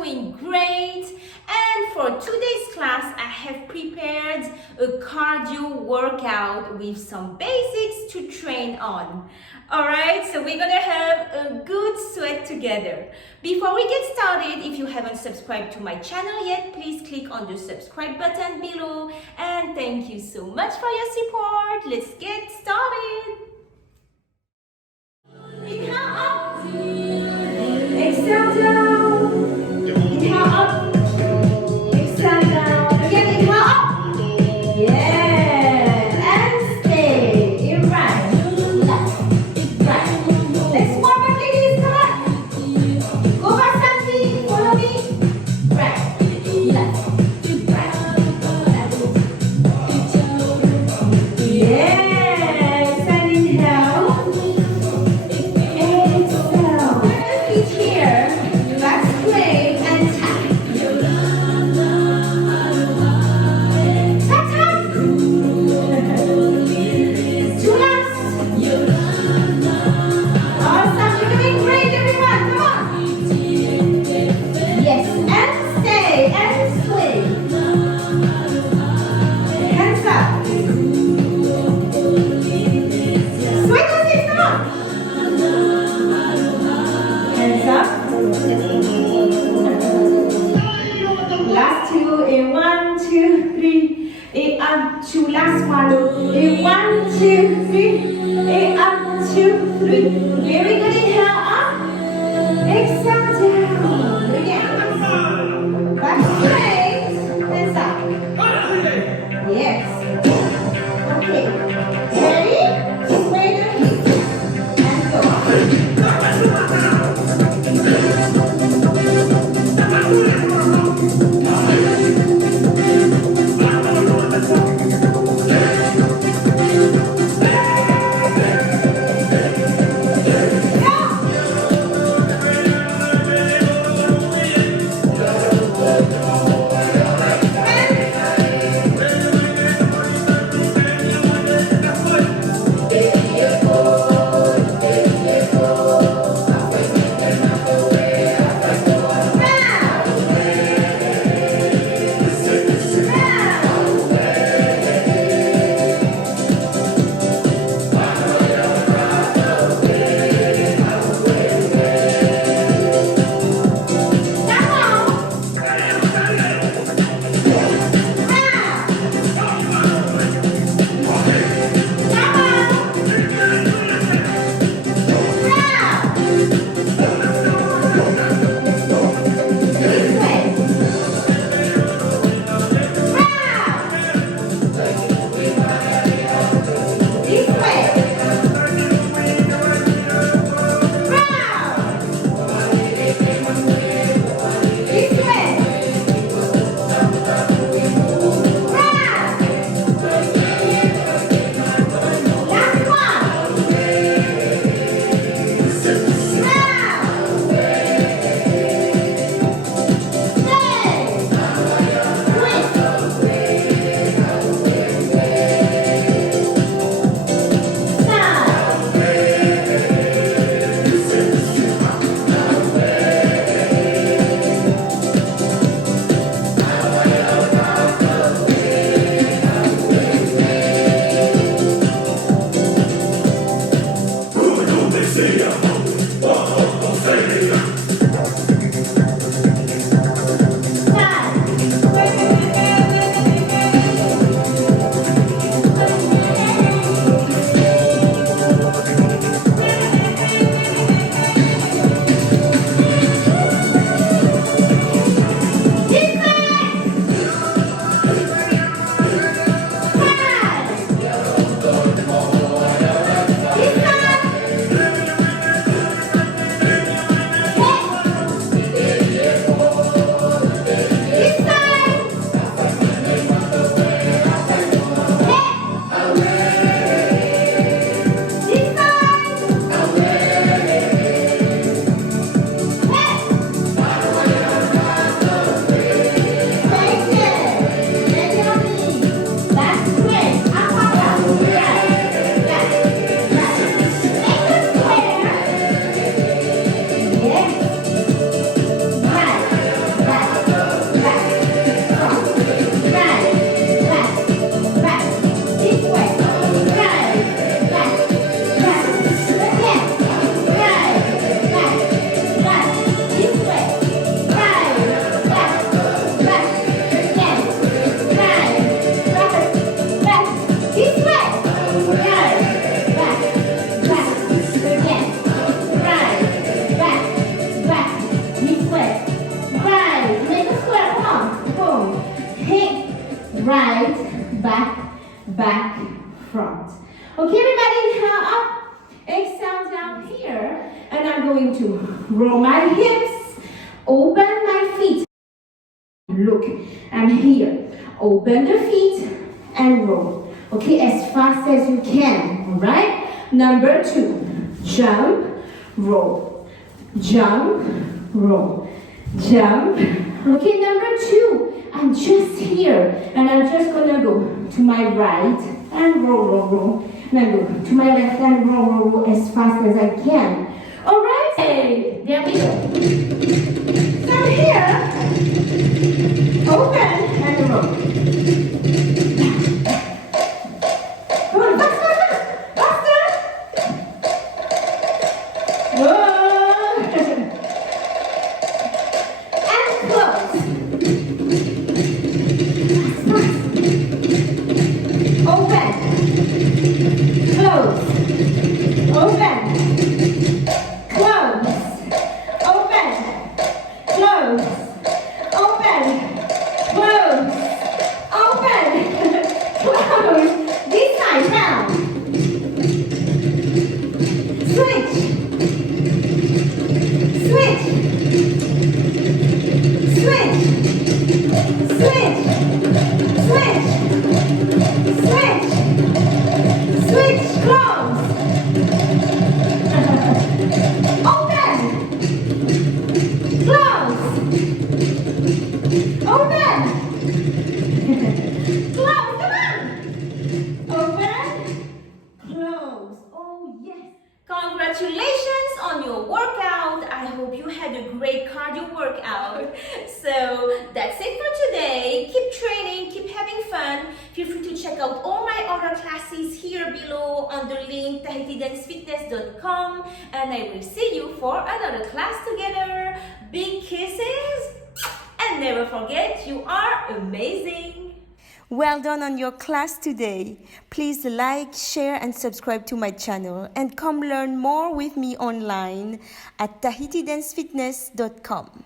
doing great. And for today's class, I have prepared a cardio workout with some basics to train on. Alright, so we're gonna have a good sweat together. Before we get started, if you haven't subscribed to my channel yet, please click on the subscribe button below. And thank you so much for your support. Let's get started. Inhale up, exhale down, inhale up, exhale down, again inhale up, yeah, and stay, in right, left, right, let's warm up ladies, come on, go back something, follow me, right, left, right, left, yes, and inhale. Two, last one. One, two, three. Up, two, three. Very good. Inhale up. Exhale down. Again. Back straight. And up. Yes. Okay. Ready? Sway the hips. And go. here, and I'm going to roll my hips, open my feet. Look, I'm here. Open the feet and roll. Okay, as fast as you can. All right. Number 2, jump, roll, jump, roll, jump. Okay, number 2, I'm just here, and I'm just gonna go to my right and roll, roll, roll. And I go to my left and roll, roll, roll as fast as I can. All right. Hey, there we go. So I'm here. Open and roll. Come on, faster, faster. Whoa. And close. Open. Close. Open. Close. Open. Close. Open. Close. Open. Close. This side round. Switch. Switch. Switch. Switch. Switch. Switch. Switch. Close. Open. Close. Open. Close. Come on. Open. Close. Oh yes. Congratulations on your workout. I hope you had a great cardio workout. So that's it for today. Keep training, keep having fun. Feel free to check out all my other classes here below on the link TahitianFitness.com, and I will see you for another class together. Big kisses, and never forget, you are amazing. Well done on your class today. Please like, share and subscribe to my channel, and come learn more with me online at TahitianFitness.com.